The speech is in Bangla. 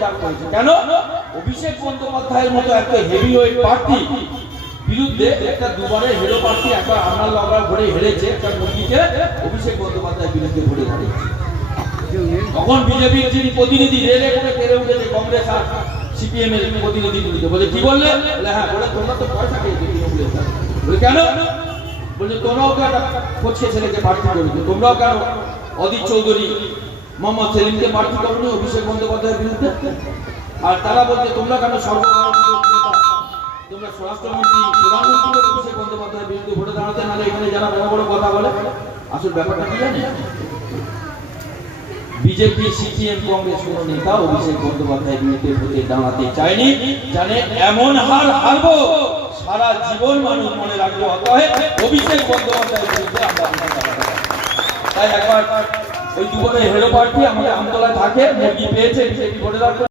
প্রচার করেছে। কেন? অভিষেক বন্দ্যোপাধ্যায়ের মতো একটা হেভিওয়েট প্রার্থী বিরুদ্ধে একটা দুবারের হেরো প্রার্থী একবার আন্নার লগড়া ভোটে হেরেছে, একটা মুরগিকে অভিষেক বন্দ্যোপাধ্যায়ের বিরুদ্ধে ভোটে দাঁড়িয়েছে। তখন বিজেপির যিনি প্রতিনিধি রেলে করে তেড়ে উঠেছে কংগ্রেস আর সিপিএম এর প্রতিনিধি বিরুদ্ধে, বলে কি বললে? বলে হ্যাঁ, বলে তোমরা তো পয়সা খেয়েছো তৃণমূলের কাছে। বলে কেন? বলে তোমরাও কেন ফচকে ছেলেকে প্রার্থী করেছো, তোমরাও কেন অদিত চৌধুরী মোহাম্মদ সেলিমকে প্রার্থী করনি অভিষেক বন্দ্যোপাধ্যায়ের বিরুদ্ধে? আর তারা বলছে তোমরা কেন সর্বভারতীয় নেতা, তোমরা স্বরাষ্ট্রমন্ত্রী প্রধানমন্ত্রী অভিষেক বন্দ্যোপাধ্যায়ের বিরুদ্ধে ভোটে দাঁড়াতে নাহলে এখানে যারা বড় বড় কথা বলে। আসল ব্যাপারটা কি জানে? বিজেপি সিপিএম কংগ্রেস কোন নেতা অভিষেক বন্দ্যোপাধ্যায়ের বিরুদ্ধে ভোটে দাঁড়াতে চায়নি, জানে এমন হার হারবো সারা জীবন মানুষ মনে রাখবে। অতএব অভিষেক বন্দ্যোপাধ্যায়ের বিরুদ্ধে আমরা তাই একবার ওই দুবারে হেরো প্রার্থী আমাদের আমতলায় থাকে, মুরগি পেয়েছে বিজেপি ভোটে দাঁড়াতে